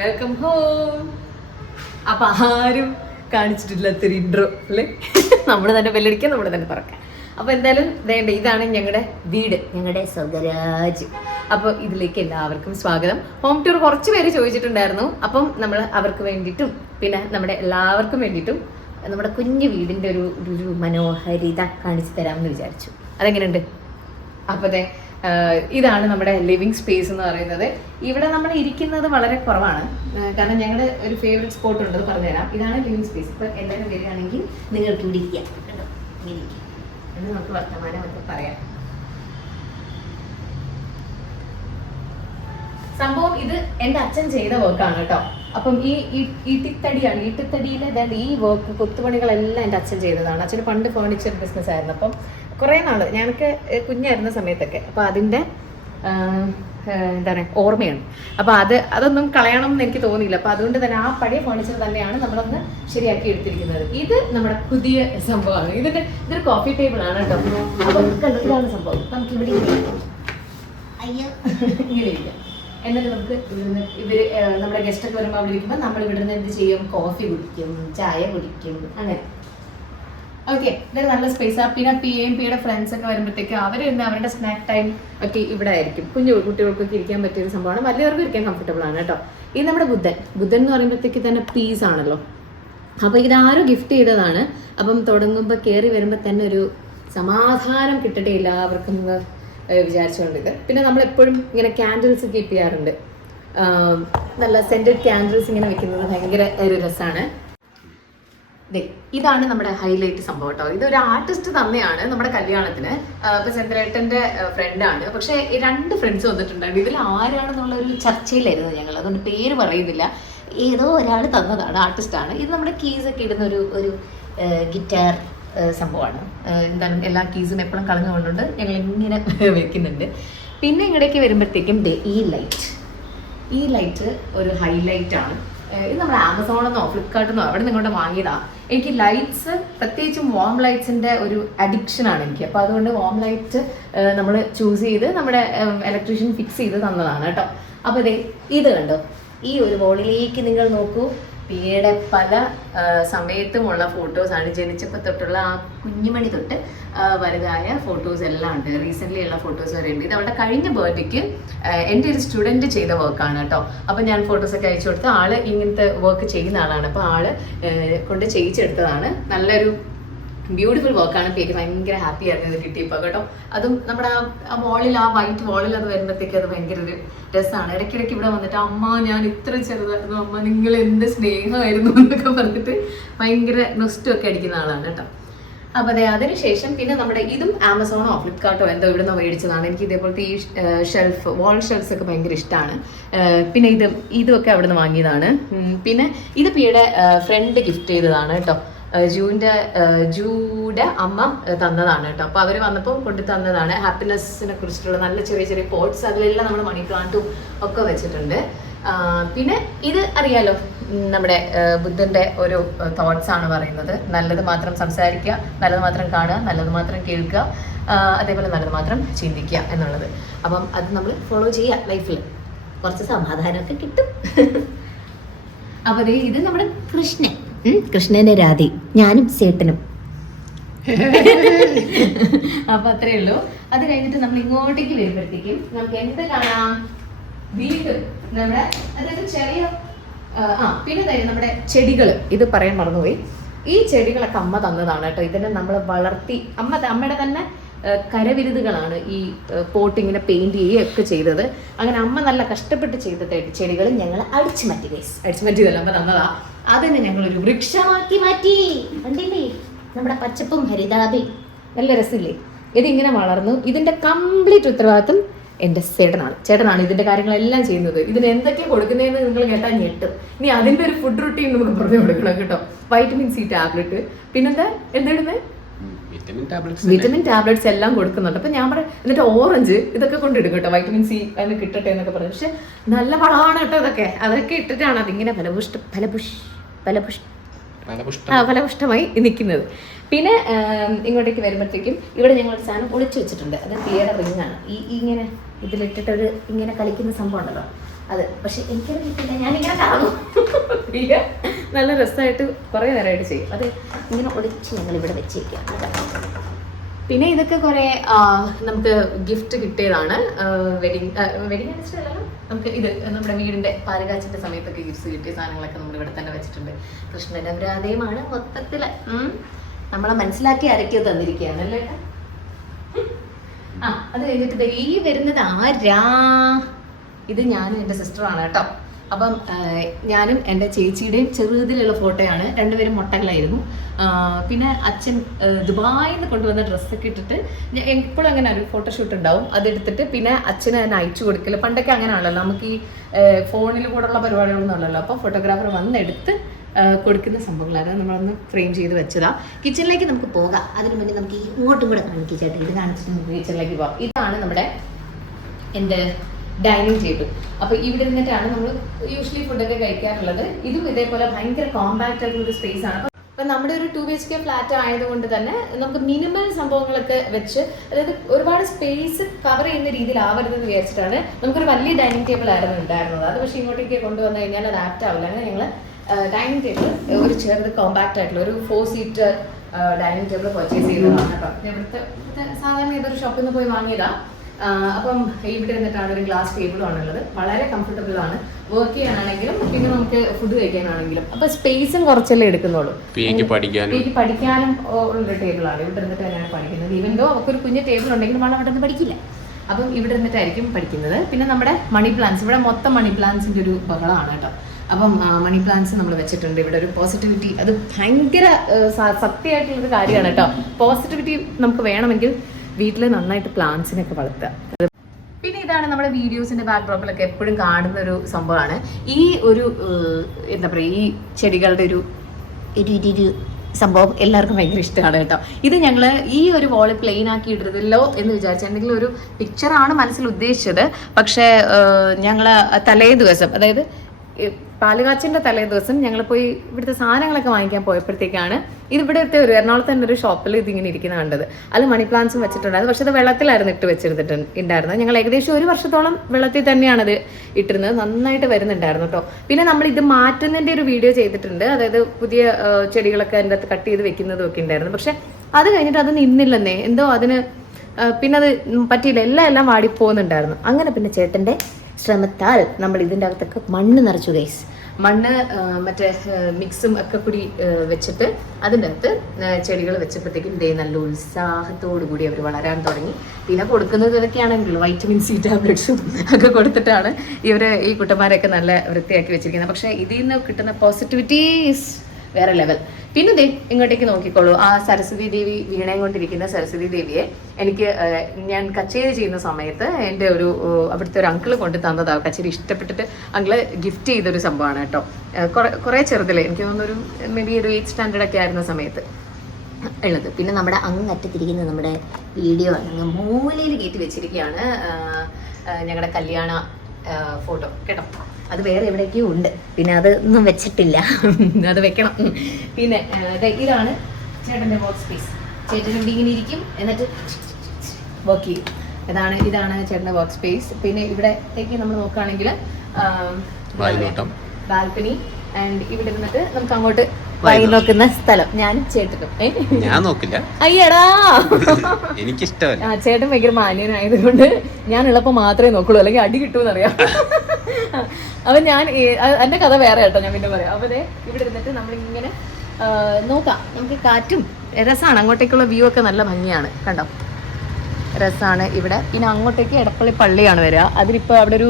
Welcome home. അപ്പൊ ആരും കാണിച്ചിട്ടില്ലാത്തൊരു intro അല്ലേ? നമ്മൾ തന്നെ ബെല്ലടിക്കാം, നമ്മൾ തന്നെ പറക്കാം. അപ്പോൾ എന്തായാലും വേണ്ട, ഇതാണ് ഞങ്ങളുടെ വീട്, ഞങ്ങളുടെ സ്വർഗരാജ്യം. അപ്പോൾ ഇതിലേക്ക് എല്ലാവർക്കും സ്വാഗതം. ഹോം ടൂർ കുറച്ച് പേര് ചോദിച്ചിട്ടുണ്ടായിരുന്നു. അപ്പം നമ്മൾ അവർക്ക് വേണ്ടിയിട്ടും പിന്നെ നമ്മുടെ എല്ലാവർക്കും വേണ്ടിയിട്ടും നമ്മുടെ കുഞ്ഞു വീടിൻ്റെ ഒരു മനോഹാരിത കാണിച്ചു തരാമെന്ന് വിചാരിച്ചു. അതെങ്ങനെയുണ്ട്? അപ്പോൾ ഇതാണ് നമ്മുടെ ലിവിങ് സ്പേസ് എന്ന് പറയുന്നത്. ഇവിടെ നമ്മൾ ഇരിക്കുന്നത് വളരെ കുറവാണ്, കാരണം ഞങ്ങളുടെ ഒരു ഫേവറേറ്റ് സ്പോട്ട് ഉണ്ടെന്ന് പറഞ്ഞുതരാം. ഇതാണ് ലിവിങ് സ്പേസ്. ഇപ്പം എല്ലാവരും വരികയാണെങ്കിൽ നിങ്ങൾക്ക് ഇവിടെ ഇരിക്കാം കേട്ടോ, ഇരിക്കാം എന്ന് നമുക്ക് വർത്തമാനമൊക്കെ പറയാം. സംഭവം ഇത് എൻ്റെ അച്ഛൻ ചെയ്ത വർക്കാണ് കേട്ടോ. അപ്പം ഈ ഈട്ടിത്തടിയാണ്, ഈട്ടിത്തടിയിലെ ഈ വർക്ക് കൊത്തുപണികളെല്ലാം എൻ്റെ അച്ഛൻ ചെയ്തതാണ്. അച്ഛന് പണ്ട് ഫേർണിച്ചർ ബിസിനസ് ആയിരുന്നു. അപ്പം കുറേ നാൾ ഞങ്ങൾക്ക് കുഞ്ഞായിരുന്ന സമയത്തൊക്കെ അപ്പോൾ അതിൻ്റെ എന്താ പറയുക ഓർമ്മയാണ്. അപ്പോൾ അതൊന്നും കളയണം എന്ന് എനിക്ക് തോന്നിയില്ല. അപ്പോൾ അതുകൊണ്ട് തന്നെ ആ പഴയ ഫേർണിച്ചർ തന്നെയാണ് നമ്മളൊന്ന് ശരിയാക്കി എടുത്തിരിക്കുന്നത്. ഇത് നമ്മുടെ പുതിയ സംഭവമാണ്. ഇതൊരു കോഫി ടേബിൾ ആണ് കേട്ടോ. അപ്പം ഇതാണ് സംഭവം. നമുക്ക് ഇവിടെ ഇങ്ങനെ ഇല്ല. എന്നിട്ട് നമുക്ക് ഇവര് നമ്മുടെ ഗസ്റ്റൊക്കെ വരുമ്പോൾ അവിടെ ഇരിക്കുമ്പോൾ നമ്മൾ ഇവിടെ നിന്ന് എന്ത് ചെയ്യും? കോഫി കുടിക്കും, ചായ കുടിക്കും, അങ്ങനെ. ഓക്കെ, ഇതൊരു നല്ല സ്പേസാണ്. പിന്നെ പിയുടെ ഫ്രണ്ട്സ് ഒക്കെ വരുമ്പോഴത്തേക്ക് അവർ അവരുടെ സ്നാക്ക് ടൈം ഒക്കെ ഇവിടെ ആയിരിക്കും. കുഞ്ഞു കുട്ടികൾക്കൊക്കെ ഇരിക്കാൻ പറ്റിയൊരു സംഭവമാണ്. വലിയവർക്കും ഇരിക്കാൻ കംഫർട്ടബിൾ ആണ് കേട്ടോ. ഇത് നമ്മുടെ ബുദ്ധൻ എന്ന് പറയുമ്പോഴത്തേക്ക് തന്നെ പീസ് ആണല്ലോ. അപ്പോൾ ഇതാരും ഗിഫ്റ്റ് ചെയ്തതാണ്. അപ്പം തുടങ്ങുമ്പോൾ കയറി വരുമ്പോൾ തന്നെ ഒരു സമാധാനം കിട്ടട്ടെ എല്ലാവർക്കും വിചാരിച്ചുകൊണ്ട് ഇത്. പിന്നെ നമ്മളെപ്പോഴും ഇങ്ങനെ ക്യാൻഡിൽസ് കീപ്പ് ചെയ്യാറുണ്ട്. നല്ല സെൻറ്റഡ് ക്യാൻഡിൽസ് ഇങ്ങനെ വെക്കുന്നത് ഭയങ്കര ഒരു രസമാണ്. ഇതാണ് നമ്മുടെ ഹൈലൈറ്റ് സംഭവം കേട്ടോ. ഇതൊരു ആർട്ടിസ്റ്റ് തന്നെയാണ് നമ്മുടെ കല്യാണത്തിന്. ഇപ്പൊ ചന്ദ്രേട്ടൻ്റെ ഫ്രണ്ടാണ്. പക്ഷെ 2 ഫ്രണ്ട്സ് വന്നിട്ടുണ്ടായിരുന്നു. ഇതിൽ ആരാണെന്നുള്ള ഒരു ചർച്ചയിലായിരുന്നു ഞങ്ങൾ, അതുകൊണ്ട് പേര് പറയുന്നില്ല. ഏതോ ഒരാൾ തന്നതാണ്, ആർട്ടിസ്റ്റാണ്. ഇത് നമ്മുടെ കീസൊക്കെ ഇടുന്ന ഒരു ഗിറ്റാർ സംഭവമാണ്. എന്താണ് എല്ലാ കീസും എപ്പോഴും കളഞ്ഞുകൊണ്ടുണ്ട് ഞങ്ങൾ ഇങ്ങനെ വെക്കുന്നുണ്ട്. പിന്നെ ഇങ്ങടേക്ക് വരുമ്പോഴത്തേക്കും ഈ ലൈറ്റ് ഒരു ഹൈലൈറ്റ് ആണ്. ഇത് നമ്മുടെ ആമസോണെന്നോ ഫ്ലിപ്കാർട്ടെന്നോ അവിടെ നിങ്ങളുടെ വാങ്ങിയതാ. എനിക്ക് ലൈറ്റ്സ്, പ്രത്യേകിച്ചും വാം ലൈറ്റ്സിൻ്റെ ഒരു അഡിക്ഷനാണ് എനിക്ക്. അപ്പോൾ അതുകൊണ്ട് വാം ലൈറ്റ് നമ്മൾ ചൂസ് ചെയ്ത് നമ്മുടെ ഇലക്ട്രീഷ്യൻ ഫിക്സ് ചെയ്ത് തന്നതാണ് കേട്ടോ. അപ്പോൾ ഇത് കണ്ടോ, ഈ ഒരു വോളിലേക്ക് നിങ്ങൾ നോക്കൂ. പിയുടെ പല സമയത്തുമുള്ള ഫോട്ടോസാണ്. ജനിച്ചപ്പോൾ തൊട്ടുള്ള ആ കുഞ്ഞുമണി തൊട്ട് വലുതായ ഫോട്ടോസ് എല്ലാം ഉണ്ട്. റീസെൻ്റ്ലി ഉള്ള ഫോട്ടോസ് വരെ ഉണ്ട്. ഇത് അവളുടെ കഴിഞ്ഞ ബർത്ത്ഡേക്ക് എൻ്റെ ഒരു സ്റ്റുഡൻറ്റ് ചെയ്ത വർക്കാണ് കേട്ടോ. അപ്പോൾ ഞാൻ ഫോട്ടോസൊക്കെ അയച്ചു കൊടുത്ത് ആൾ ഇങ്ങനത്തെ വർക്ക് ചെയ്യുന്ന ആളാണ്. അപ്പോൾ ആൾ കൊണ്ട് ചെയ്യിച്ചെടുത്തതാണ്. നല്ലൊരു ബ്യൂട്ടിഫുൾ വർക്കാണ്. എനിക്ക് ഭയങ്കര ഹാപ്പി ആയിരുന്നു ഇത് കിട്ടിയപ്പോൾ കേട്ടോ. അതും നമ്മുടെ ആ വോളിൽ, ആ വൈറ്റ് വോളിൽ അത് വരുമ്പോഴത്തേക്ക് അത് ഭയങ്കര ഒരു രസമാണ്. ഇടയ്ക്കിടയ്ക്ക് ഇവിടെ വന്നിട്ട് അമ്മ ഞാൻ ഇത്ര ചെറുതായിരുന്നു, അമ്മ നിങ്ങൾ എന്ത് സ്നേഹമായിരുന്നു എന്നൊക്കെ പറഞ്ഞിട്ട് ഭയങ്കര നൊസ്റ്റൊക്കെ അടിക്കുന്ന ആളാണ് കേട്ടോ. അപ്പോൾ അതിനുശേഷം പിന്നെ നമ്മുടെ ഇതും ആമസോണോ ഫ്ലിപ്കാർട്ടോ എന്തോ ഇവിടെ നിന്ന് മേടിച്ചതാണ്. എനിക്ക് ഇതേപോലത്തെ ഈ വാൾ ഷെൽഫ്സ് ഒക്കെ ഭയങ്കര ഇഷ്ടമാണ്. പിന്നെ ഇതൊക്കെ അവിടെ നിന്ന് വാങ്ങിയതാണ്. പിന്നെ ഇത് പിയുടെ ഫ്രണ്ട് ഗിഫ്റ്റ് ചെയ്തതാണ് കേട്ടോ. ജൂയുടെ അമ്മ തന്നതാണ് കേട്ടോ. അപ്പോൾ അവർ വന്നപ്പോൾ കൊണ്ടു തന്നതാണ്. ഹാപ്പിനെസ്സിനെ കുറിച്ചിട്ടുള്ള നല്ല ചെറിയ ചെറിയ പോട്ട്സ്, അതിലെല്ലാം നമ്മൾ മണി പ്ലാന്റും ഒക്കെ വെച്ചിട്ടുണ്ട്. പിന്നെ ഇത് അറിയാലോ, നമ്മുടെ ബുദ്ധൻ്റെ ഒരു തോട്ട്സ് ആണ് പറയുന്നത്. നല്ലത് മാത്രം സംസാരിക്കുക, നല്ലത് മാത്രം കാണുക, നല്ലത് മാത്രം കേൾക്കുക, അതേപോലെ നല്ലത് മാത്രം ചിന്തിക്കുക എന്നുള്ളത്. അപ്പം അത് നമ്മൾ ഫോളോ ചെയ്യുക. ലൈഫിൽ കുറച്ച് സമാധാനമൊക്കെ കിട്ടും. അപ്പോൾ ഇത് നമ്മുടെ കൃഷ്ണന്റെ രാധി, ഞാനും സേട്ടനും. അപ്പൊ അത്രേ ഉള്ളൂ. അത് കഴിഞ്ഞിട്ട് നമ്മൾ ഇങ്ങോട്ടേക്ക് വരുമ്പോഴത്തേക്കും നമുക്ക് എന്ത് കാണാം? വീണ്ടും നമ്മുടെ അതായത് ചെറിയ പിന്നെ നമ്മുടെ ചെടികൾ. ഇത് പറയാൻ മറന്നുപോയി. ഈ ചെടികളൊക്കെ അമ്മ തന്നതാണ് കേട്ടോ. ഇതിനെ നമ്മൾ വളർത്തി അമ്മയുടെ തന്നെ കരവിരുതുകളാണ് ഈ പോട്ടിങ്ങനെ പെയിന്റ് ചെയ്യുകയൊക്കെ ചെയ്തത്. അങ്ങനെ അമ്മ നല്ല കഷ്ടപ്പെട്ട് ചെയ്ത ചെടികൾ ഞങ്ങൾ അടിച്ചു മാറ്റിയതല്ല, അമ്മ തന്നതാ. അതിനെ ഞങ്ങളൊരു വൃക്ഷമാക്കി മാറ്റി. കണ്ടില്ലേ നമ്മുടെ പച്ചപ്പും ഹരിതാപി, നല്ല രസമില്ലേ? ഇതിങ്ങനെ വളർന്നു. ഇതിന്റെ കംപ്ലീറ്റ് ഉത്തരവാദിത്വം എൻ്റെ ചേട്ടനാണ് ഇതിന്റെ കാര്യങ്ങളെല്ലാം ചെയ്യുന്നത്. ഇതിന് എന്തൊക്കെ കൊടുക്കുന്നതെന്ന് നിങ്ങൾ കേട്ടാൽ ഞെട്ടും. ഇനി അതിന്റെ ഒരു ഫുഡ് റൂട്ടീൻ നമുക്ക് പറഞ്ഞു കൊടുക്കണം കേട്ടോ. വൈറ്റമിൻ സി ടാബ്ലറ്റ്, പിന്നെന്താ വിറ്റമിൻ ടാബ്ലറ്റ്സ് എല്ലാം കൊടുക്കുന്നുണ്ട്. അപ്പം ഞാൻ പറയാം, എന്നിട്ട് ഓറഞ്ച് ഇതൊക്കെ കൊണ്ടിടും കേട്ടോ, വൈറ്റമിൻ സി അതിന് കിട്ടട്ടെ എന്നൊക്കെ പറഞ്ഞു. പക്ഷെ നല്ല വളമാണ് കേട്ടോ അതൊക്കെ ഇട്ടിട്ടാണ് അതിങ്ങനെ ഫലപുഷ്ടമായി നിൽക്കുന്നത്. പിന്നെ ഇങ്ങോട്ടേക്ക് വരുമ്പോഴത്തേക്കും ഇവിടെ ഞങ്ങളൊരു സാധനം ഒളിച്ചു വെച്ചിട്ടുണ്ട്. അത് പിയുടെ റിങ്ങാണ്. ഇങ്ങനെ ഇതിലിട്ടിട്ടൊരു ഇങ്ങനെ കളിക്കുന്ന സംഭവം ഉണ്ടല്ലോ, അത്. പക്ഷെ എനിക്കത് കിട്ടില്ല, ഞാനിങ്ങനെ കാണും. നല്ല രസമായിട്ട് കുറേ നേരമായിട്ട് ചെയ്യും. അത് ഇങ്ങനെ ഒളിച്ച് ഞങ്ങൾ ഇവിടെ വെച്ചേക്കാം. പിന്നെ ഇതൊക്കെ കുറേ നമുക്ക് ഗിഫ്റ്റ് കിട്ടിയതാണ്. വെഡിങ് ആനിവേഴ്സറി അല്ലല്ലോ, നമുക്ക് ഇത് നമ്മുടെ വീടിൻ്റെ പാലുകാച്ചിൻ്റെ സമയത്തൊക്കെ ഗിഫ്റ്റ്സ് കിട്ടിയ സാധനങ്ങളൊക്കെ നമ്മൾ ഇവിടെ തന്നെ വെച്ചിട്ടുണ്ട്. കൃഷ്ണനും രാധയുമാണ് മൊത്തത്തിൽ നമ്മളെ മനസ്സിലാക്കി ആരൊക്കെയോ തന്നിരിക്കുകയാണ് അല്ലേ. അത് കഴിഞ്ഞിട്ട് ഈ വരുന്നത് ആരാ? ഇത് ഞാനും എൻ്റെ സിസ്റ്ററാണ് കേട്ടോ. അപ്പം ഞാനും എൻ്റെ ചേച്ചിയുടെയും ചെറുതിലുള്ള ഫോട്ടോയാണ്. രണ്ടുപേരും മൊട്ടകളായിരുന്നു. പിന്നെ അച്ഛൻ ദുബായിൽ നിന്ന് കൊണ്ടുവന്ന ഡ്രസ്സൊക്കെ ഇട്ടിട്ട് എപ്പോഴും അങ്ങനെ ഒരു ഫോട്ടോഷൂട്ട് ഉണ്ടാവും, അതെടുത്തിട്ട് പിന്നെ അച്ഛന് തന്നെ അയച്ചു കൊടുക്കില്ല. പണ്ടൊക്കെ അങ്ങനെയാണല്ലോ, നമുക്ക് ഈ ഫോണിൽ കൂടെയുള്ള പരിപാടികളൊന്നും അല്ലല്ലോ. അപ്പോൾ ഫോട്ടോഗ്രാഫർ വന്നെടുത്ത് കൊടുക്കുന്ന സംഭവങ്ങളാണ്. നമ്മളൊന്ന് ഫ്രെയിം ചെയ്ത് വെച്ചതാ. കിച്ചണിലേക്ക് നമുക്ക് പോകാം. അതിന് മുന്നേ നമുക്ക് ഇങ്ങോട്ടും കൂടെ കാണിക്കാം ചേട്ടാ. ഇത് കാണിച്ചിട്ട് നമുക്ക് കിച്ചണിലേക്ക് പോകാം. ഇതാണ് നമ്മുടെ എൻ്റെ ഡൈനിങ് ടേബിൾ. അപ്പോൾ ഇവിടെ നിന്നിട്ടാണ് നമ്മൾ യൂഷ്വലി ഫുഡൊക്കെ കഴിക്കാറുള്ളത്. ഇതും ഇതേപോലെ ഭയങ്കര കോമ്പാക്റ്റ് ആയിട്ടുള്ള ഒരു സ്പേസ് ആണ്. അപ്പം നമ്മുടെ ഒരു 2 BHK ഫ്ലാറ്റ് ആയതുകൊണ്ട് തന്നെ നമുക്ക് മിനിമൽ സംഭവങ്ങളൊക്കെ വെച്ച്, അതായത് ഒരുപാട് സ്പേസ് കവർ ചെയ്യുന്ന രീതിയിലാവരുതെന്ന് വിചാരിച്ചിട്ടാണ് നമുക്കൊരു വലിയ ഡൈനിങ് ടേബിൾ ആയിരുന്നു ഉണ്ടായിരുന്നത്. അത് പക്ഷേ ഇങ്ങോട്ടേക്ക് കൊണ്ടുവന്നു കഴിഞ്ഞാൽ അത് ആപ്റ്റ് ആവില്ല. അങ്ങനെ ഞങ്ങൾ ഡൈനിങ് ടേബിൾ ഒരു ചെറുത് കോമ്പാക്റ്റ് ആയിട്ടുള്ള ഒരു 4 സീറ്റ് ഡൈനിങ് ടേബിൾ പർച്ചേസ് ചെയ്തതാണ് കേട്ടോ. ഇവിടുത്തെ സാധാരണ ഏതൊരു ഷോപ്പിൽ നിന്ന് പോയി വാങ്ങിയതാണ്. അപ്പം ഇവിടെ ഇരുന്നിട്ടാണ് ഒരു ഗ്ലാസ് ടേബിളും ആണുള്ളത്. വളരെ കംഫർട്ടബിൾ ആണ് വർക്ക് ചെയ്യാനാണെങ്കിലും പിന്നെ നമുക്ക് ഫുഡ് കഴിക്കാനാണെങ്കിലും. അപ്പൊ സ്പേസും കുറച്ചല്ലേ എടുക്കുന്നുള്ളൂ. പഠിക്കാനും ഉള്ള ടേബിളാണ്. ഇവിടെ ഇരുന്നിട്ട് തന്നെയാണ് പഠിക്കുന്നത്. ഈവൻ ദോ അവൾക്കൊരു കുഞ്ഞ് ടേബിൾ ഉണ്ടെങ്കിലും അവൾ അവിടെ നിന്ന് പഠിക്കില്ല. അപ്പം ഇവിടെ ഇരുന്നിട്ടായിരിക്കും പഠിക്കുന്നത്. പിന്നെ നമ്മുടെ മണി പ്ലാന്റ്സ്, ഇവിടെ മൊത്തം മണി പ്ലാന്റ്സിന്റെ ഒരു ബഹളമാണ് കേട്ടോ. അപ്പം മണി പ്ലാന്റ്സ് നമ്മൾ വെച്ചിട്ടുണ്ട്. ഇവിടെ ഒരു പോസിറ്റിവിറ്റി, അത് ഭയങ്കര സത്യമായിട്ടുള്ളൊരു കാര്യമാണ് കേട്ടോ. പോസിറ്റിവിറ്റി നമുക്ക് വേണമെങ്കിൽ വീട്ടിൽ നന്നായിട്ട് പ്ലാന്റ്സിനൊക്കെ വളർത്തുക. പിന്നെ ഇതാണ് നമ്മുടെ വീഡിയോസിന്റെ ബാക്ക്ഡ്രോപ്പിലൊക്കെ എപ്പോഴും കാണുന്ന ഒരു സംഭവമാണ്. ഈ ഒരു എന്താ പറയുക, ഈ ചെടികളുടെ ഒരു സംഭവം എല്ലാവർക്കും ഭയങ്കര ഇഷ്ടമാണ് കേട്ടോ. ഇത് ഞങ്ങൾ ഈ ഒരു വോള് പ്ലെയിൻ ആക്കി ഇടരുതല്ലോ എന്ന് വിചാരിച്ചു. എന്തെങ്കിലും ഒരു പിക്ചറാണ് മനസ്സിൽ ഉദ്ദേശിച്ചത്. പക്ഷേ ഞങ്ങൾ തലേ ദിവസം, അതായത് പാലുകാച്ചിൻ്റെ തലേ ദിവസം ഞങ്ങൾ പോയി ഇവിടുത്തെ സാധനങ്ങളൊക്കെ വാങ്ങിക്കാൻ പോയപ്പോഴത്തേക്കാണ് ഇത് ഇവിടുത്തെ ഒരു എറണാകുളത്ത് തന്നെ ഒരു ഷോപ്പിൽ ഇതിങ്ങനെ ഇരിക്കുന്ന കണ്ടത്. അത് മണി പ്ലാന്റ്സും വെച്ചിട്ടുണ്ടായിരുന്നു. പക്ഷെ അത് വെള്ളത്തിലായിരുന്നു ഇട്ട് വെച്ചിരുന്നിട്ടുണ്ടായിരുന്നത്. ഞങ്ങൾ ഏകദേശം 1 വർഷത്തോളം വെള്ളത്തിൽ തന്നെയാണ് അത് ഇട്ടിരുന്നത്. നന്നായിട്ട് വരുന്നുണ്ടായിരുന്നു കേട്ടോ. പിന്നെ നമ്മൾ ഇത് മാറ്റുന്നതിൻ്റെ ഒരു വീഡിയോ ചെയ്തിട്ടുണ്ട്. അതായത് പുതിയ ചെടികളൊക്കെ അതിൻ്റെ അകത്ത് കട്ട് ചെയ്ത് വെക്കുന്നതും ഒക്കെ ഉണ്ടായിരുന്നു. പക്ഷെ അത് കഴിഞ്ഞിട്ട് അത് നിന്നില്ലെന്നേ, എന്തോ അതിന് പിന്നെ അത് പറ്റിയില്ല. എല്ലാം വാടിപ്പോകുന്നുണ്ടായിരുന്നു. അങ്ങനെ പിന്നെ ചേട്ടൻ്റെ ശ്രമത്താൽ നമ്മൾ ഇതിൻ്റെ അകത്തൊക്കെ മണ്ണ് നിറച്ചു ഗൈസ്. മണ്ണ് മറ്റേ മിക്സും ഒക്കെ കൂടി വെച്ചിട്ട് അതിൻ്റെ അകത്ത് ചെടികൾ വെച്ചപ്പോഴത്തേക്കും ഇതേ നല്ല ഉത്സാഹത്തോടു കൂടി അവർ വളരാൻ തുടങ്ങി. പിന്നെ കൊടുക്കുന്നത് ഇതൊക്കെയാണെങ്കിൽ വൈറ്റമിൻ സി ടാബ്ലറ്റ്സും ഒക്കെ കൊടുത്തിട്ടാണ് ഇവർ ഈ കുട്ടന്മാരെയൊക്കെ നല്ല വൃത്തിയാക്കി വെച്ചിരിക്കുന്നത്. പക്ഷേ ഇതിൽ നിന്ന് കിട്ടുന്ന പോസിറ്റിവിറ്റീസ് വേറെ ലെവൽ. പിന്നെ ദേ ഇങ്ങോട്ടേക്ക് നോക്കിക്കോളൂ. ആ സരസ്വതി ദേവി വീണയും കൊണ്ടിരിക്കുന്ന സരസ്വതി ദേവിയെ എനിക്ക് ഞാൻ കച്ചേരി ചെയ്യുന്ന സമയത്ത് എൻ്റെ ഒരു അവിടുത്തെ ഒരു അങ്കിള് കൊണ്ട് തന്നതാണ്. കച്ചേരി ഇഷ്ടപ്പെട്ടിട്ട് അങ്കിള് ഗിഫ്റ്റ് ചെയ്തൊരു സംഭവമാണ് കേട്ടോ. കുറേ ചെറുതിലെ, എനിക്ക് തോന്നുന്നൊരു മേ ബി ഒരു 8th സ്റ്റാൻഡേർഡ് ഒക്കെ ആയിരുന്ന സമയത്ത് ഉള്ളത്. പിന്നെ നമ്മുടെ അങ്ങറ്റത്തിരിക്കുന്ന നമ്മുടെ വീഡിയോ അങ്ങ് മൂലയിൽ കയറ്റി വെച്ചിരിക്കുകയാണ് ഞങ്ങളുടെ കല്യാണ ഫോട്ടോ കേട്ടോ. അത് വേറെ എവിടേക്കും ഉണ്ട്, പിന്നെ അതൊന്നും വെച്ചിട്ടില്ല, അത് വെക്കണം. പിന്നെ ഇതാണ് ചേട്ടൻ്റെ വർക്ക് സ്പേസ്. ചേട്ടൻ ഇവിടെ ഇങ്ങനെ ഇരിക്കും, എന്നിട്ട് വർക്ക് ചെയ്യും. ഇതാണ് ചേട്ടൻ്റെ വർക്ക് സ്പേസ്. പിന്നെ ഇവിടത്തേക്ക് നമ്മൾ നോക്കുകയാണെങ്കിൽ ബാൽക്കണി ആൻഡ് ഇവിടെ ഇരുന്നിട്ട് നമുക്ക് അങ്ങോട്ട് വഴി നോക്കുന്ന സ്ഥലം. ഞാനും ചേട്ടനും ഞാൻ നോക്കില്ല. അയ്യടാ, എനിക്കിഷ്ടമല്ല. ചേട്ടൻ ഭയങ്കര മാന്യനായതുകൊണ്ട് ഞാൻ ഉള്ളപ്പോൾ മാത്രമേ നോക്കുള്ളൂ, അല്ലെങ്കിൽ അടി കിട്ടുമെന്നറിയാം. അപ്പൊ ഞാൻ എന്റെ കഥ വേറെ കേട്ടോ, ഞാൻ പിന്നെ പറയാം. അപ്പൊ ഇവിടെ ഇരുന്നിട്ട് നമ്മളിങ്ങനെ നോക്കാം. നമുക്ക് കാറ്റും രസമാണ്. അങ്ങോട്ടേക്കുള്ള വ്യൂ ഒക്കെ നല്ല ഭംഗിയാണ് കണ്ടോ, രസമാണ് ഇവിടെ. പിന്നെ അങ്ങോട്ടേക്ക് എടപ്പള്ളി പള്ളിയാണ് വരിക. അതിലിപ്പോൾ അവിടെ ഒരു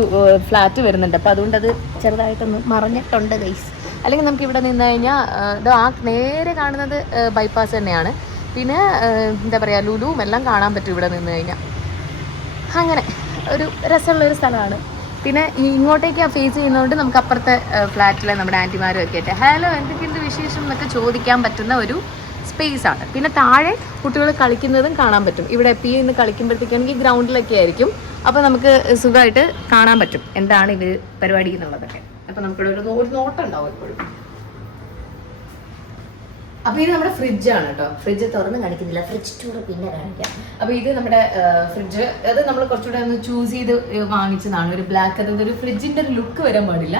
ഫ്ലാറ്റ് വരുന്നുണ്ട്. അപ്പോൾ അതുകൊണ്ട് അത് ചെറുതായിട്ടൊന്ന് മറഞ്ഞിട്ടുണ്ട് ഗൈസ്. അല്ലെങ്കിൽ നമുക്ക് ഇവിടെ നിന്ന് കഴിഞ്ഞാൽ ആ നേരെ കാണുന്നത് ബൈപ്പാസ് തന്നെയാണ്. പിന്നെ എന്താ പറയുക, ലുലുവും എല്ലാം കാണാൻ പറ്റും ഇവിടെ നിന്ന് കഴിഞ്ഞാൽ. അങ്ങനെ ഒരു രസമുള്ളൊരു സ്ഥലമാണ്. പിന്നെ ഇങ്ങോട്ടേക്ക് ഫേസ് ചെയ്യുന്നതുകൊണ്ട് നമുക്ക് അപ്പുറത്തെ ഫ്ലാറ്റിലെ നമ്മുടെ ആൻറ്റിമാരും ഒക്കെ ആയിട്ട് ഹലോ എന്തൊക്കെയുണ്ട് വിശേഷം എന്നൊക്കെ ചോദിക്കാൻ പറ്റുന്ന ഒരു സ്പേസ് ആണ്. പിന്നെ താഴെ കുട്ടികൾ കളിക്കുന്നതും കാണാൻ പറ്റും. ഇവിടെ എപ്പി ഇന്ന് കളിക്കുമ്പോഴത്തേക്കാണെങ്കിൽ ഗ്രൗണ്ടിലൊക്കെ ആയിരിക്കും. അപ്പോൾ നമുക്ക് സുഖമായിട്ട് കാണാൻ പറ്റും എന്താണ് ഇവർ പരിപാടി എന്നുള്ളതൊക്കെ. അപ്പോൾ നമുക്കിവിടെ ഒരു നോട്ടം ഉണ്ടാവും എപ്പോഴും. അപ്പൊ ഇത് നമ്മുടെ ഫ്രിഡ്ജാണ് കേട്ടോ. ഫ്രിഡ്ജ് തുറന്ന് കാണിക്കുന്നില്ല, ഫ്രിഡ്ജ് ടൂർ പിന്നെ കാണിക്കാം. അപ്പൊ ഇത് നമ്മുടെ ഫ്രിഡ്ജ്, അത് നമ്മൾ കുറച്ചുകൂടെ ഒന്ന് ചൂസ് ചെയ്ത് വാങ്ങിച്ചതാണ്. ഒരു ബ്ലാക്ക്, അതായത് ഒരു ഫ്രിഡ്ജിന്റെ ഒരു ലുക്ക് വരാൻ പാടില്ല,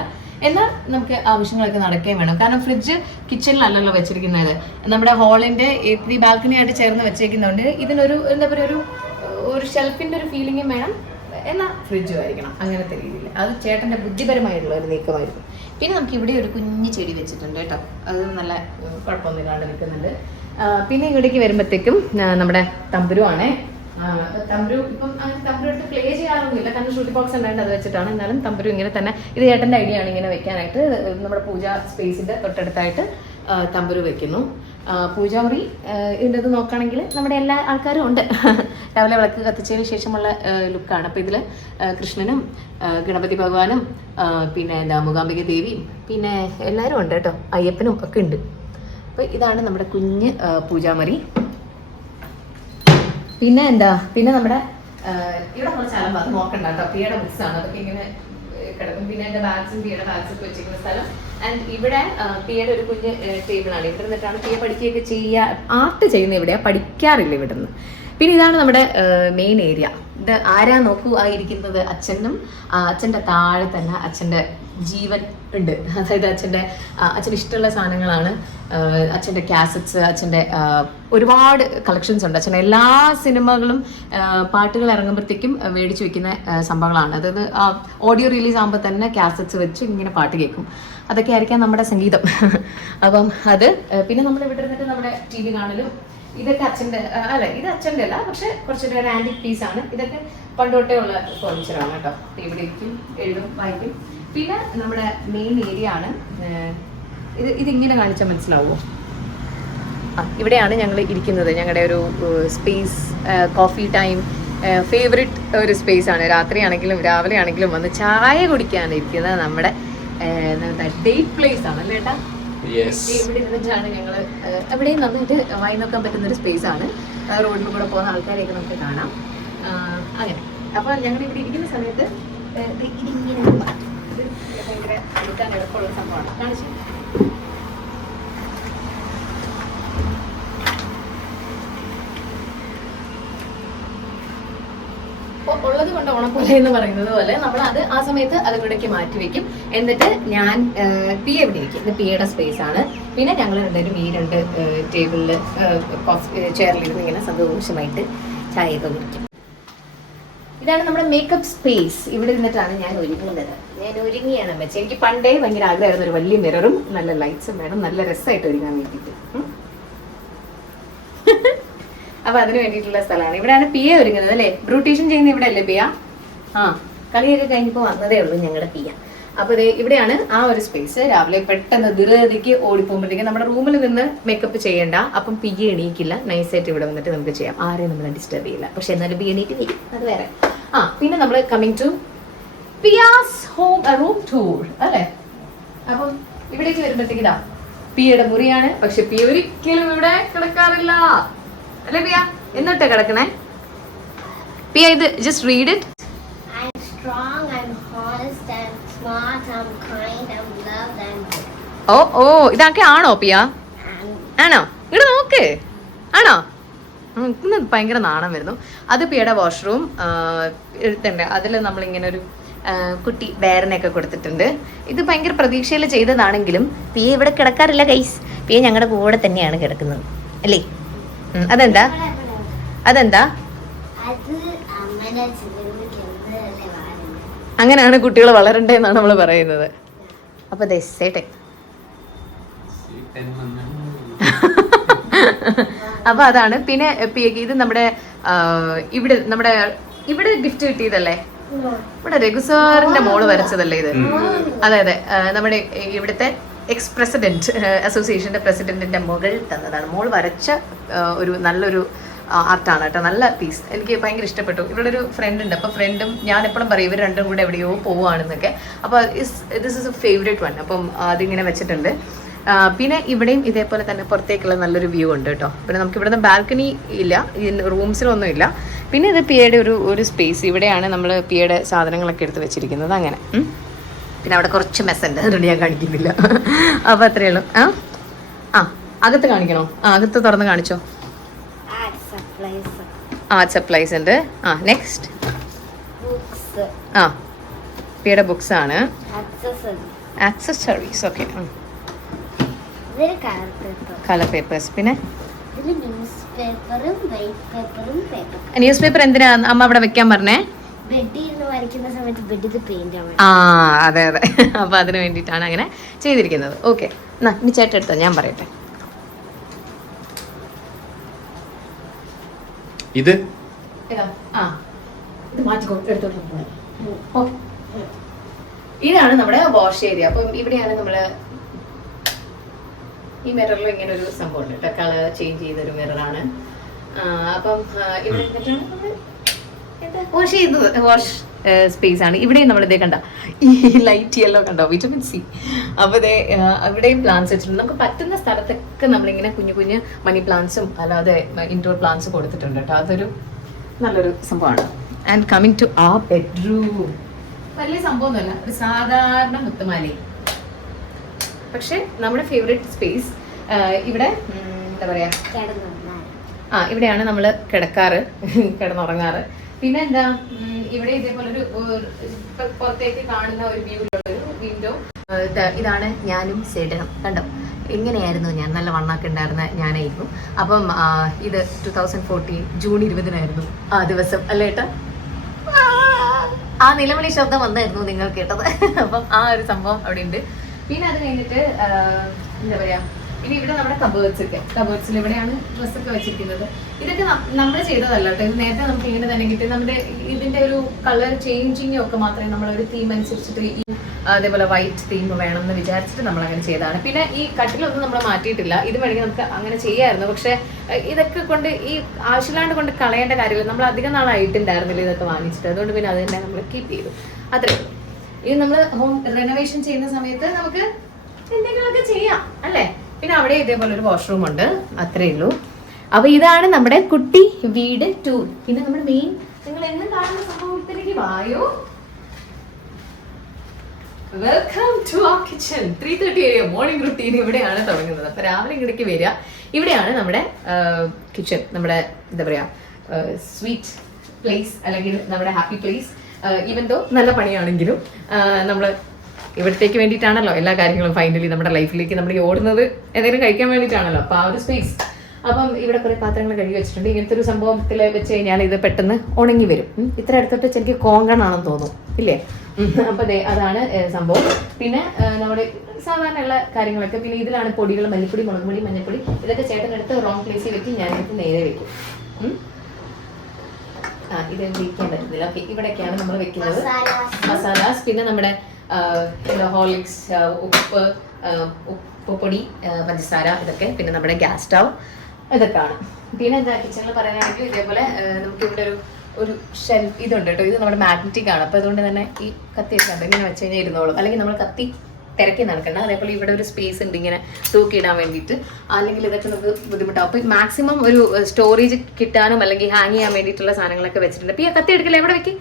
എന്നാൽ നമുക്ക് ആവശ്യങ്ങളൊക്കെ നടക്കുകയും വേണം. കാരണം ഫ്രിഡ്ജ് കിച്ചണിലല്ലല്ലോ വെച്ചിരിക്കുന്നത്, നമ്മുടെ ഹാളിന്റെ ഈ ബാൽക്കണി ആയിട്ട് ചേർന്ന് വെച്ചേക്കുന്നതുകൊണ്ട് ഇതിനൊരു എന്താ പറയുക, ഒരു ഷെൽഫിന്റെ ഒരു ഫീലിംഗും വേണം, എന്നാൽ ഫ്രിഡ്ജും ആയിരിക്കണം. അങ്ങനത്തെ രീതിയിൽ അത് ചേട്ടൻ്റെ ബുദ്ധിപരമായിട്ടുള്ള ഒരു നീക്കമായിരുന്നു. പിന്നെ നമുക്ക് ഇവിടെ ഒരു കുഞ്ഞു ചെടി വെച്ചിട്ടുണ്ട് കേട്ടോ, അത് നല്ല കുഴപ്പമൊന്നും ഇല്ലാണ്ട് നിൽക്കുന്നുണ്ട്. പിന്നെ ഇവിടേക്ക് വരുമ്പോഴത്തേക്കും നമ്മുടെ തമ്പുരു ആണേ. തമ്പുരു ഇപ്പം അങ്ങനെ തമ്പുരു എടുത്ത് പ്ലേ ചെയ്യാറൊന്നുമില്ല, കാരണം ഷൂട്ടി ബോക്സ് ഉണ്ടായിട്ട് അത് വെച്ചിട്ടാണ്. എന്നാലും തമ്പുരു ഇങ്ങനെ തന്നെ, ഇത് ചേട്ടൻ്റെ ഐഡിയ ആണ് ഇങ്ങനെ വെക്കാനായിട്ട്. നമ്മുടെ പൂജാ സ്പേസിൻ്റെ തൊട്ടടുത്തായിട്ട് തമ്പുരു വെക്കുന്നു. പൂജാമുറി ഇതിൻ്റെ ഇത് നോക്കുകയാണെങ്കിൽ നമ്മുടെ എല്ലാ ആൾക്കാരും ഉണ്ട്. രാവിലെ വിളക്ക് കത്തിച്ചതിന് ശേഷമുള്ള ലുക്കാണ്. അപ്പോൾ ഇതിൽ കൃഷ്ണനും ഗണപതി ഭഗവാനും പിന്നെ എന്താ മൂകാംബിക ദേവിയും പിന്നെ എല്ലാവരും ഉണ്ട് കേട്ടോ, അയ്യപ്പനും ഒക്കെ ഉണ്ട്. അപ്പോൾ ഇതാണ് നമ്മുടെ കുഞ്ഞ് പൂജാമുറി. പിന്നെ എന്താ, പിന്നെ നമ്മുടെ ഇവിടെ കുറച്ച് അലമ്പ്, അത് നോക്കണ്ട കേട്ടോ, പിയുടെ ബുക്സ് ആണ്, അതൊക്കെ ഇങ്ങനെ കിടക്കും. പിന്നെ എൻ്റെ ബാഗ്സും പിയുടെ ബാഗ്സും ഒക്കെ വെച്ചിരിക്കുന്ന സ്ഥലം. ആൻഡ് ഇവിടെ പിയുടെ ഒരു കുഞ്ഞ് ടേബിളാണ്. ഇവിടെ നിന്നിട്ടാണ് പിയെ പഠിക്കുകയൊക്കെ ചെയ്യുക, ആർട്ട് ചെയ്യുന്നത് ഇവിടെയാണ്, പഠിക്കാറില്ല ഇവിടെ നിന്ന്. പിന്നെ ഇതാണ് നമ്മുടെ മെയിൻ ഏരിയ. ഇത് ആരാ നോക്കൂ, ആയിരിക്കുന്നത് അച്ഛനും അച്ഛൻ്റെ താഴെ തന്നെ അച്ഛൻ്റെ ജീവൻ ഉണ്ട്. അതായത് അച്ഛന് ഇഷ്ടമുള്ള സാധനങ്ങളാണ്, അച്ഛൻ്റെ കാസറ്റ്സ്, അച്ഛൻ്റെ ഒരുപാട് കളക്ഷൻസ് ഉണ്ട്. അച്ഛൻ്റെ എല്ലാ സിനിമകളും പാട്ടുകൾ ഇറങ്ങുമ്പോഴത്തേക്കും മേടിച്ച് വെക്കുന്ന സംഭവങ്ങളാണ്. അതായത് ഓഡിയോ റിലീസ് ആകുമ്പോൾ തന്നെ കാസറ്റ്സ് വെച്ച് ഇങ്ങനെ പാട്ട് കേൾക്കും. അതൊക്കെ ആയിരിക്കാം നമ്മുടെ സംഗീതം. അപ്പം അത് പിന്നെ നമ്മൾ ഇവിടെ ഇരുന്നിട്ട് നമ്മുടെ TV കാണലും, ഇതൊക്കെ അച്ഛൻ്റെ അല്ല, ഇത് അച്ഛൻ്റെ അല്ല, പക്ഷെ കുറച്ചൊരു ഒരു ആൻറ്റിക് പീസാണ്. ഇതൊക്കെ പണ്ടോട്ടേ ഉള്ള ഫർണിച്ചറാണ് കേട്ടോ. ഇവിടെ ഇരിക്കും, എഴുതും, വായിക്കും. പിന്നെ നമ്മുടെ മെയിൻ ഏരിയ ആണ് ഇതിങ്ങനെ കാണിച്ചാൽ മനസ്സിലാവുമോ? ഇവിടെയാണ് ഞങ്ങൾ ഇരിക്കുന്നത്. ഞങ്ങളുടെ ഒരു സ്പേസ്, കോഫി ടൈം ഫേവറേറ്റ് ഒരു സ്പേസ് ആണ്. രാത്രിയാണെങ്കിലും രാവിലെ ആണെങ്കിലും വന്ന് ചായ കുടിക്കാനിരിക്കുന്നത് നമ്മുടെ ഡേറ്റ് പ്ലേസ് ആണ് അല്ലേ ഏട്ടാ? ഇവിടെ ഇരുന്നിട്ടാണ് ഞങ്ങൾ എവിടെയും നന്നായിട്ട് വായി നോക്കാൻ പറ്റുന്ന ഒരു സ്പേസ് ആണ്. റോഡിൽ കൂടെ പോകുന്ന ആൾക്കാരെയൊക്കെ നമുക്ക് കാണാം. അങ്ങനെ അപ്പോൾ ഞങ്ങൾ ഇവിടെ ഇരിക്കുന്ന സമയത്ത് ഇതിങ്ങനെ ഭയങ്കര എടുക്കാൻ എളുപ്പമുള്ള സംഭവമാണ്. കാണിച്ചു ഉള്ളത് കൊണ്ട് ഓണപ്പോലെ എന്ന് പറയുന്നത് പോലെ നമ്മൾ അത് ആ സമയത്ത് അത് ഇവിടേക്ക് മാറ്റി വെക്കും. എന്നിട്ട് ഞാൻ പി എവിടെ ഇരിക്കും, ഇത് പിയുടെ സ്പേസ് ആണ്. പിന്നെ ഞങ്ങൾ രണ്ടുപേരും ഈ രണ്ട് ടേബിളിൽ ചെയറിലിരുന്ന് ഇങ്ങനെ സന്തോഷമായിട്ട് ചായയൊക്കെ കുടിക്കും. ഇതാണ് നമ്മുടെ മേക്കപ്പ് സ്പേസ്. ഇവിടെ ഇരുന്നിട്ടാണ് ഞാൻ ഒരുങ്ങുന്നത്. ഞാൻ ഒരുങ്ങിയാണ് വെച്ചാൽ എനിക്ക് പണ്ടേ ഭയങ്കര ആഗ്രഹമായിരുന്നു ഒരു വലിയ മിററും നല്ല ലൈറ്റ്സും വേണം, നല്ല രസമായിട്ട് ഒരുങ്ങാൻ വേണ്ടിയിട്ട്. അപ്പൊ അതിന് വേണ്ടിയിട്ടുള്ള സ്ഥലമാണ്. ഇവിടെയാണ് പിയ ഒരുങ്ങുന്നത് അല്ലേ? ബ്യൂട്ടീഷ്യൻ ചെയ്യുന്ന ഇവിടെ അല്ലേ പിയ? കളിയൊക്കെ കഴിഞ്ഞപ്പോൾ വന്നതേ ഉള്ളൂ ഞങ്ങളുടെ പിയ. അപ്പൊ ഇവിടെയാണ് ആ ഒരു സ്പേസ്. രാവിലെ പെട്ടെന്ന് ധൃതിക്ക് ഓടിപ്പോകുമ്പോഴത്തേക്കും നമ്മുടെ റൂമിൽ നിന്ന് മേക്കപ്പ് ചെയ്യണ്ട, അപ്പം പിയ എണീക്കില്ല, നൈസായിട്ട് ഇവിടെ വന്നിട്ട് നമുക്ക് ചെയ്യാം, ആരെയും നമ്മൾ ഡിസ്റ്റർബ് ചെയ്യില്ല. പക്ഷെ എന്നാലും പിയ എണീറ്റ് വരും, അത് വേറെ. പിന്നെ നമ്മൾ coming to Piya's home room tour അല്ലേ? അപ്പം ഇവിടേക്ക് വരുമ്പോഴത്തേക്ക് ഇതാ പിയുടെ മുറിയാണ്. പക്ഷെ പിയ ഒരിക്കലും ഇവിടെ കിടക്കാറില്ല അല്ലേ പിയ? എന്നിട്ട് കിടക്കണേ പിയ? ഇത് ജസ്റ്റ് റീഡ് ഇറ്റ്. ഓ ഇതൊക്കെ ആണോ പിയ? ആണോ? ഇവിടെ നോക്ക്, ആണോ? ഇന്ന് ഭയങ്കര നാണം വരുന്നു. അത് പിയുടെ വാഷ്റൂം എഴുത്തണ്ട്. അതിൽ നമ്മളിങ്ങനെ ഒരു കുട്ടി ബേറിനെയൊക്കെ കൊടുത്തിട്ടുണ്ട്. ഇത് ഭയങ്കര പ്രതീക്ഷയിൽ ചെയ്തതാണെങ്കിലും പിയ ഇവിടെ കിടക്കാറില്ല ഗൈസ്. പിയ ഞങ്ങളുടെ കൂടെ തന്നെയാണ് കിടക്കുന്നത് അല്ലേ? അതെന്താ അങ്ങനെയാണ് കുട്ടികൾ വളരണ്ടേന്നാണ് നമ്മൾ പറയുന്നത്. അപ്പൊ അപ്പൊ അതാണ്. പിന്നെ ഇത് നമ്മുടെ ഇവിടെ ഗിഫ്റ്റ് കിട്ടിയതല്ലേ? ഇവിടെ രഘുസാറിന്റെ മോള് വരച്ചതല്ലേ ഇത്? അതെ നമ്മുടെ ഇവിടുത്തെ എക്സ് പ്രസിഡന്റ് അസോസിയേഷന്റെ പ്രസിഡന്റിന്റെ മകൾ തന്നതാണ്. മോൾ വരച്ച ഒരു നല്ലൊരു ആർട്ടാണ് കേട്ടോ, നല്ല പീസ്. എനിക്ക് ഭയങ്കര ഇഷ്ടപ്പെട്ടു. ഇവിടെ ഒരു ഫ്രണ്ട് ഉണ്ട്. അപ്പോൾ ഫ്രണ്ടും ഞാൻ എപ്പോഴും പറയും ഇവർ രണ്ടും കൂടെ എവിടെയോ പോവുകയാണെന്നൊക്കെ. അപ്പോൾ this is A favourite one. അപ്പം അതിങ്ങനെ വെച്ചിട്ടുണ്ട്. പിന്നെ ഇവിടെയും ഇതേപോലെ തന്നെ പുറത്തേക്കുള്ള നല്ലൊരു വ്യൂ ഉണ്ട് കേട്ടോ. പിന്നെ നമുക്ക് ഇവിടെ നിന്ന് ബാൽക്കണി ഇല്ല, റൂംസിലൊന്നും ഇല്ല. പിന്നെ ഇത് പിയുടെ ഒരു സ്പേസ്. ഇവിടെയാണ് നമ്മൾ പിയുടെ സാധനങ്ങളൊക്കെ എടുത്ത് വെച്ചിരിക്കുന്നത്. അങ്ങനെ പിന്നെ അവിടെ കുറച്ച് മെസ്സുണ്ട്, അതുകൊണ്ട് ഞാൻ കാണിക്കുന്നില്ല. അപ്പോൾ അത്രയേ ഉള്ളൂ. അകത്ത് കാണിക്കണോ? അകത്ത് തുറന്ന് കാണിച്ചോ. ആർട്ട് സപ്ലൈസ് ഉണ്ട്. നെക്സ്റ്റ് പിയുടെ ബുക്സ് ആണ്. ആക്സസറീസ്. ഓക്കെ. Colour papers. പിന്നെ ന്യൂസ് പേപ്പർ എന്തിനാ അമ്മ അവിടെ വെക്കാൻ പറഞ്ഞേ? അതെ അതെ. അപ്പൊ അതിന് വേണ്ടിയിട്ടാണ് അങ്ങനെ ചെയ്തിരിക്കുന്നത്. ഓക്കെ, ഇനി ചേട്ടൻ എടുത്തോ, ഞാൻ പറയട്ടെ. ഇത് ഇതാണ് നമ്മുടെ വാഷ് ഏരിയ. അപ്പം ഇവിടെയാണ് നമ്മള് ഈ മിററിൽ ഇങ്ങനെ ഒരു സംഭവം ഉണ്ട് കേട്ടോ, കളർ ചേഞ്ച് ചെയ്തൊരു മിററാണ്. അപ്പം ഇവിടെ വാഷ് ചെയ്തത് വാഷ് സ്പേസ് ആണ്. ഇവിടെയും നമ്മളിതേ കണ്ട ഈ ലൈറ്റ് യെല്ലോ കണ്ടോ, വിറ്റമിൻ സി. അപ്പോൾ ഇതേ ഇവിടെയും പ്ലാന്റ്സ് വെച്ചിട്ടുണ്ട്. നമുക്ക് പറ്റുന്ന സ്ഥലത്തൊക്കെ നമ്മളിങ്ങനെ കുഞ്ഞു കുഞ്ഞ് മണി പ്ലാന്റ്സും അല്ലാതെ ഇൻഡോർ പ്ലാന്റ്സ് കൊടുത്തിട്ടുണ്ട് കേട്ടോ. അതൊരു നല്ലൊരു സംഭവമാണ്. ആൻഡ് കമ്മിങ് ടു ആ ബെഡ്റൂം, വലിയ സംഭവമൊന്നുമല്ല, ഒരു സാധാരണ മുത്തുമാലയും. പക്ഷെ നമ്മുടെ ഫേവറേറ്റ് സ്പേസ് ഇവിടെ എന്താ പറയാ, ഇവിടെയാണ് നമ്മൾ കിടന്നുറങ്ങാറ്. പിന്നെ എന്താ, ഇവിടെ ഇതേപോലെ ഒരു പുറത്തേക്ക് കാണുന്ന ഒരു വ്യൂ ഉള്ള ഒരു വിൻഡോ. ഇതാണ് ഞാനും സേടനും. കണ്ടോ, ഇങ്ങനെയായിരുന്നു ഞാൻ, നല്ല വണ്ണാക്കി ഉണ്ടായിരുന്ന ഞാനായിരുന്നു. അപ്പം ഇത് 2014 ജൂൺ 20 ആ ദിവസം അല്ലേ ഏട്ടാ? ആ നിലവിളി ശബ്ദം വന്നായിരുന്നു നിങ്ങൾ കേട്ടത്. അപ്പം ആ ഒരു സംഭവം അവിടെ ഉണ്ട്. പിന്നെ അത് കഴിഞ്ഞിട്ട് എന്താ പറയാ, ഇനി ഇവിടെ നമ്മുടെ കബേർഡ്സിൽ ഇവിടെയാണ് ഡ്രസ്സൊക്കെ വെച്ചിരിക്കുന്നത്. ഇതൊക്കെ നമ്മൾ ചെയ്തതല്ല കേട്ടോ, ഇത് നേരത്തെ നമുക്ക് ഇങ്ങനെ തന്നെ കിട്ടി. നമ്മുടെ ഇതിന്റെ ഒരു കളർ ചേഞ്ചിങ് ഒക്കെ മാത്രമേ നമ്മളൊരു തീം അനുസരിച്ചിട്ട് ഈ അതേപോലെ വൈറ്റ് തീം വേണം എന്ന് വിചാരിച്ചിട്ട് നമ്മൾ അങ്ങനെ ചെയ്തതാണ്. പിന്നെ ഈ കട്ടിലൊന്നും നമ്മൾ മാറ്റിയിട്ടില്ല. ഇത് വേണമെങ്കിൽ നമുക്ക് അങ്ങനെ ചെയ്യാമായിരുന്നു. പക്ഷെ ഇതൊക്കെ കൊണ്ട് ഈ ആവശ്യമില്ലാണ്ട് കൊണ്ട് കളയേണ്ട കാര്യമില്ല. നമ്മൾ അധികം നാളായിട്ടുണ്ടായിരുന്നില്ല ഇതൊക്കെ വാങ്ങിച്ചിട്ട്. അതുകൊണ്ട് പിന്നെ അത് തന്നെ നമ്മൾ കീപ്പ് ചെയ്തു. അത്രേ ഉള്ളൂ. ഇത് നമ്മൾ ഹോം റെനോവേഷൻ ചെയ്യുന്ന സമയത്ത് നമുക്ക് എന്തെങ്കിലുമൊക്കെ ചെയ്യാം അല്ലേ. പിന്നെ അവിടെ ഇതേപോലെ ഒരു വാഷ്റൂം ഉണ്ട്. അത്രേ ഉള്ളൂ. അപ്പൊ ഇതാണ് നമ്മുടെ കുട്ടി വീട് ടൂർ. പിന്നെ നമ്മുടെ മെയിൻ നിങ്ങൾ എന്നും കാണുന്ന സംഭവത്തിലേക്ക് വായോ. Welcome to our kitchen. 3:30 AM morning routine ഇവിടെയാണ് തുടങ്ങുന്നത്. അപ്പൊ രാവിലെ ഇങ്ങടേക്ക് വരിക. ഇവിടെയാണ് നമ്മുടെ കിച്ചൺ, നമ്മുടെ എന്താ പറയാ സ്വീറ്റ് പ്ലേസ് അല്ലെങ്കിൽ നമ്മുടെ ഹാപ്പി പ്ലേസ്. ഈവൻ ദോ നല്ല പണിയാണെങ്കിലും നമ്മൾ ഇവിടത്തേക്ക് വേണ്ടിയിട്ടാണല്ലോ എല്ലാ കാര്യങ്ങളും ഫൈനലി നമ്മുടെ ലൈഫിലേക്ക് നമ്മൾ ഓടുന്നത് എന്തെങ്കിലും കഴിക്കാൻ വേണ്ടിയിട്ടാണല്ലോ. അപ്പോൾ ആ ഒരു സ്പേസ്. അപ്പം ഇവിടെ കുറേ പാത്രങ്ങൾ കഴുകി വെച്ചിട്ടുണ്ട്. ഇങ്ങനത്തെ ഒരു സംഭവത്തിൽ വെച്ച് കഴിഞ്ഞാൽ ഇത് പെട്ടെന്ന് ഉണങ്ങി വരും. ഇത്ര എടുത്തിട്ട് എനിക്ക് കോങ്കണാണെന്ന് തോന്നും ഇല്ലേ. അപ്പോൾ അതാണ് സംഭവം. പിന്നെ നമ്മുടെ സാധാരണ ഉള്ള കാര്യങ്ങളൊക്കെ. പിന്നെ ഇതിലാണ് പൊടികൾ, മല്ലിപ്പൊടി, മുളക് പൊടി, മഞ്ഞൾപ്പൊടി. ഇതൊക്കെ ചേട്ടനെടുത്ത് റോങ് പ്ലേസിൽ വെച്ച് ഞാനെടുത്ത് നേരെ വെക്കും. ഇത് വെക്കാൻ പറ്റുന്നില്ല. ഓക്കെ, ഇവിടെയൊക്കെയാണ് നമ്മൾ വെക്കുന്നത് മസാലാസ്. പിന്നെ നമ്മുടെ ഹോർലിക്സ്, ഉപ്പുപൊടി, പഞ്ചസാര, ഇതൊക്കെ. പിന്നെ നമ്മുടെ ഗ്യാസ് സ്റ്റവ്, ഇതൊക്കെയാണ്. പിന്നെ എന്താ കിച്ചണിൽ പറയാനാണെങ്കിൽ ഇതേപോലെ നമുക്ക് ഇവിടെ ഒരു ഷെൽഫ് ഇതുണ്ട് കേട്ടോ. ഇത് നമ്മുടെ മാഗ്നറ്റിക് ആണ്. അപ്പോൾ അതുകൊണ്ട് തന്നെ ഈ കത്തിയൊക്കെ ഉണ്ട്, ഇങ്ങനെ വെച്ച് കഴിഞ്ഞാൽ ഇരുന്നോളും. അല്ലെങ്കിൽ നമ്മൾ കത്തി തിരക്കി നടക്കണ്ട. അതേപോലെ ഇവിടെ ഒരു സ്പേസ് ഉണ്ട് ഇങ്ങനെ തൂക്കിയിടാൻ വേണ്ടിയിട്ട്. അല്ലെങ്കിൽ ഇതൊക്കെ നമുക്ക് ബുദ്ധിമുട്ടാവും. അപ്പോൾ മാക്സിമം ഒരു സ്റ്റോറേജ് കിട്ടാനും അല്ലെങ്കിൽ ഹാങ് ചെയ്യാൻ വേണ്ടിയിട്ടുള്ള സാധനങ്ങളൊക്കെ വെച്ചിട്ടുണ്ട്. അപ്പോൾ ഈ കത്തി എടുക്കില്ല, എവിടെ വെക്കും,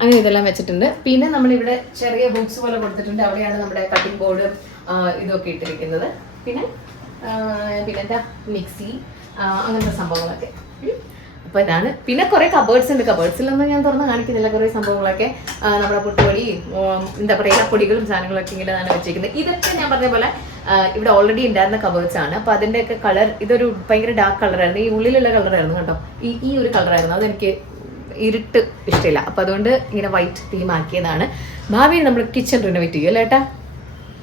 അങ്ങനെ ഇതെല്ലാം വെച്ചിട്ടുണ്ട്. പിന്നെ നമ്മളിവിടെ ചെറിയ ബുക്സ് പോലെ കൊടുത്തിട്ടുണ്ട്. അവിടെയാണ് നമ്മുടെ കട്ടിംഗ് ബോർഡ് ഇതൊക്കെ ഇട്ടിരിക്കുന്നത്. പിന്നെന്താ മിക്സി, അങ്ങനത്തെ സംഭവങ്ങളൊക്കെ. അപ്പോൾ ഇതാണ്. പിന്നെ കുറേ കബേർഡ്സ് ഉണ്ട്. കബേർഡ്സിലൊന്നും ഞാൻ തുറന്ന് കാണിക്കുന്നില്ല. കുറേ സംഭവങ്ങളൊക്കെ നമ്മുടെ പുട്ടുപൊടി, എന്താ പറയുക, പൊടികളും സാധനങ്ങളൊക്കെ ഇങ്ങനെ തന്നെ വെച്ചിരിക്കുന്നത്. ഇതൊക്കെ ഞാൻ പറഞ്ഞ പോലെ ഇവിടെ ഓൾറെഡി ഉണ്ടായിരുന്ന കബേർഡ്സ് ആണ്. അപ്പോൾ അതിൻ്റെയൊക്കെ കളർ ഇതൊരു ഭയങ്കര ഡാർക്ക് കളറായിരുന്നു. ഈ ഉള്ളിലുള്ള കളറായിരുന്നു കണ്ടോ, ഈ ഒരു കളറായിരുന്നു. അതെനിക്ക് ഇരുട്ട് ഇഷ്ടമില്ല. അപ്പം അതുകൊണ്ട് ഇങ്ങനെ വൈറ്റ് തീം ആക്കിയതാണ്. ഭാവിയിൽ നമ്മൾ കിച്ചൺ റിനോവേറ്റ് ചെയ്യും അല്ലേ ഏട്ടാ?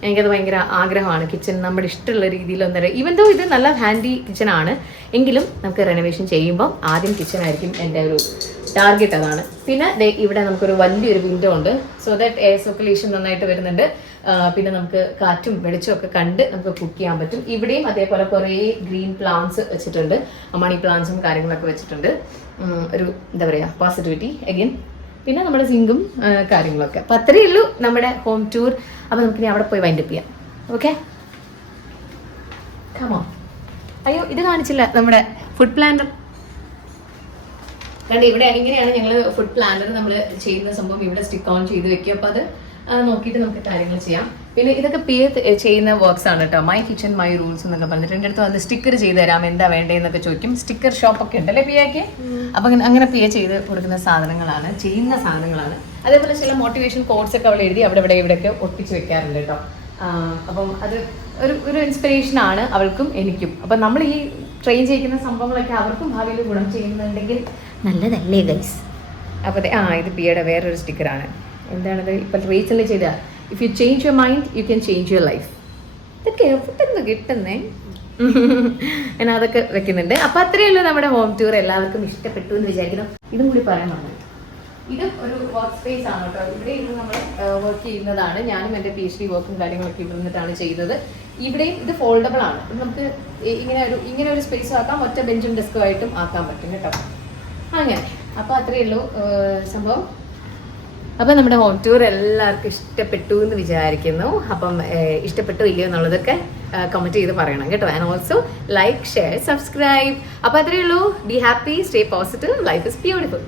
എനിക്കത് ഭയങ്കര ആഗ്രഹമാണ്. കിച്ചൺ നമ്മുടെ ഇഷ്ടമുള്ള രീതിയിൽ ഈവൻ ദോ ഇത് നല്ല ഹാൻഡി കിച്ചണാണ് എങ്കിലും നമുക്ക് റെനോവേഷൻ ചെയ്യുമ്പോൾ ആദ്യം കിച്ചൺ ആയിരിക്കും എൻ്റെ ഒരു ടാർഗറ്റ്. അതാണ്. പിന്നെ ഇവിടെ നമുക്കൊരു വലിയൊരു വിൻഡോ ഉണ്ട്. സോ ദാറ്റ് എയർ സർക്കുലേഷൻ നന്നായിട്ട് വരുന്നുണ്ട്. പിന്നെ നമുക്ക് കാറ്റും വെളിച്ചവും ഒക്കെ കണ്ട് നമുക്ക് കുക്ക് ചെയ്യാൻ പറ്റും. ഇവിടെയും അതേപോലെ കുറേ ഗ്രീൻ പ്ലാന്റ്സ് വെച്ചിട്ടുണ്ട്, മണി പ്ലാന്റ്സും കാര്യങ്ങളൊക്കെ വെച്ചിട്ടുണ്ട്. ഒരു എന്താ പറയുക പോസിറ്റിവിറ്റി അഗൈൻ. പിന്നെ നമ്മുടെ സിങ്കും കാര്യങ്ങളൊക്കെ. അപ്പം അത്രയേ ഉള്ളൂ നമ്മുടെ ഹോം ടൂർ. അപ്പോൾ നമുക്കിനി അവിടെ പോയി വൈൻഡപ്പ് ചെയ്യാം. Okay, come on. അയ്യോ, ഇത് കാണിച്ചില്ല നമ്മുടെ ഫുഡ് പ്ലാനർ. കണ്ട് ഇവിടെ ഇങ്ങനെയാണ് ഞങ്ങൾ ഫുഡ് പ്ലാനർ നമ്മൾ ചെയ്യുന്ന സംഭവം ഇവിടെ സ്റ്റിക്ക് ഓൺ ചെയ്ത് വെക്കും. അപ്പോൾ അത് നോക്കിയിട്ട് നമുക്ക് കാര്യങ്ങൾ ചെയ്യാം. പിന്നെ ഇതൊക്കെ പിയ ചെയ്യുന്ന വർക്ക്സ് ആണ് കേട്ടോ. മൈ കിച്ചൺ മൈ റൂൾസ് എന്നൊക്കെ പറഞ്ഞിട്ട് എൻ്റെ അടുത്ത് വന്ന് സ്റ്റിക്കർ ചെയ്ത് തരാം എന്താ വേണ്ടതെന്നൊക്കെ ചോദിക്കും. സ്റ്റിക്കർ ഷോപ്പൊക്കെ ഉണ്ടല്ലേ പിയക്ക്. അപ്പം അങ്ങനെ പിയ ചെയ്ത് കൊടുക്കുന്ന സാധനങ്ങളാണ്, ചെയ്യുന്ന സാധനങ്ങളാണ്. അതേപോലെ ചില മോട്ടിവേഷൻ കോഴ്സ് ഒക്കെ അവൾ എഴുതി അവിടെ ഇവിടെയൊക്കെ ഒട്ടിച്ച് വെക്കാറുണ്ട് കേട്ടോ. അപ്പം അത് ഒരു ഇൻസ്പിറേഷൻ ആണ് അവൾക്കും എനിക്കും. അപ്പം നമ്മൾ ഈ ട്രെയിൻ ചെയ്യിക്കുന്ന സംഭവങ്ങളൊക്കെ അവർക്കും ഭാവിയിൽ ഗുണം ചെയ്യുന്നുണ്ടെങ്കിൽ നല്ലതല്ലേ ഗൈസ്. അപ്പോൾ ഇത് പിയുടെ വേറൊരു സ്റ്റിക്കറാണ്. എന്താണത് ഇപ്പം റീസെൻ്റ് ചെയ്ത if you change your mind you can change your life. ഇതൊക്കെ എവിടെന്ന് കിട്ടുന്നേ. ഞാൻ അതൊക്കെ വെക്കുന്നുണ്ട്. അപ്പം അത്രയേ ഉള്ളൂ നമ്മുടെ ഹോം ടൂർ. എല്ലാവർക്കും ഇഷ്ടപ്പെട്ടു എന്ന് വിചാരിക്കുന്നു. ഇതും കൂടി പറയാൻ പറഞ്ഞു. ഇത് ഒരു വർക്ക് സ്പേസ് ആണ് കേട്ടോ. ഇവിടെ ഇരുന്ന് നമ്മൾ വർക്ക് ചെയ്യുന്നതാണ്. ഞാനും എൻ്റെ PhD വർക്കും കാര്യങ്ങളൊക്കെ ഇവിടെ നിന്നിട്ടാണ് ചെയ്തത്. ഇവിടെയും ഇത് ഫോൾഡബിൾ ആണ്. നമുക്ക് ഇങ്ങനെ ഒരു സ്പേസ് ആക്കാം, ഒറ്റ ബെഞ്ചും ഡെസ്കും ആയിട്ടും ആക്കാൻ പറ്റും കേട്ടോ. അങ്ങനെ അപ്പോൾ അത്രയേ ഉള്ളൂ സംഭവം. അപ്പം നമ്മുടെ ഹോം ടൂർ എല്ലാവർക്കും ഇഷ്ടപ്പെട്ടു എന്ന് വിചാരിക്കുന്നു. അപ്പം ഇഷ്ടപ്പെട്ടോ ഇല്ലയോ എന്നുള്ളതൊക്കെ കമൻറ്റ് ചെയ്ത് പറയണം കേട്ടോ. And also like, share, subscribe. അപ്പോൾ അത്രയേ ഉള്ളൂ. Be happy, stay positive, life is beautiful.